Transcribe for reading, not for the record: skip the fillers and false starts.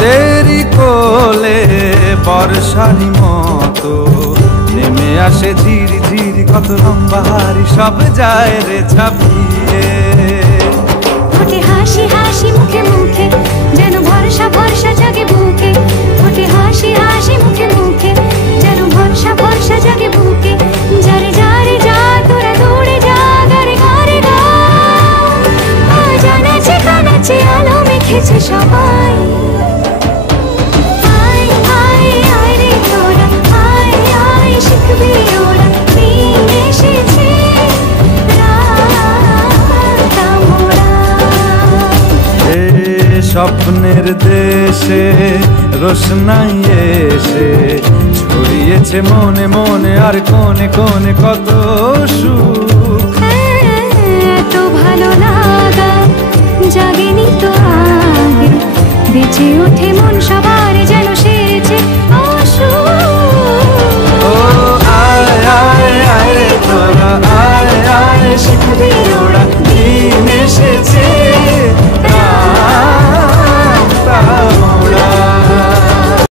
তেরি কোলে বর্ষারি মতো নেমে আসে ধীরে ধীরে কত লম্বা হারি সব যায় রে ছাপিয়ে। ফোটে হাসি হাসি মুখে মুখে যেন ভরসা ভরসা জাগে বুকে। ফোটে হাসি হাসি মুখে মুখে যেন ভরসা ভরসা জাগে বুকে। যারে যারে যা তোরা দৌড়ে যা গারে গারে গা। জানাচ্ছে কানাচ্ছে আলো মেখেছে সবাই। আয় আয় আয় রে তোরা আয় আয় শিখবি ওরা দিন এসেছে রাত মোরা। স্বপ্নের দেশে রোশনাই এসে ছড়িয়েছে মনে মনে আর কোনে কোনে কত সুখ। এত ভালো লাগা জাগেনি তো আগে বেঁচে ওঠে মন সবার যেন সেরেছে অসুখ। ও আয় আয় আয় রে তোরা আয় আয় শিখবি ওরা দিন এসেছে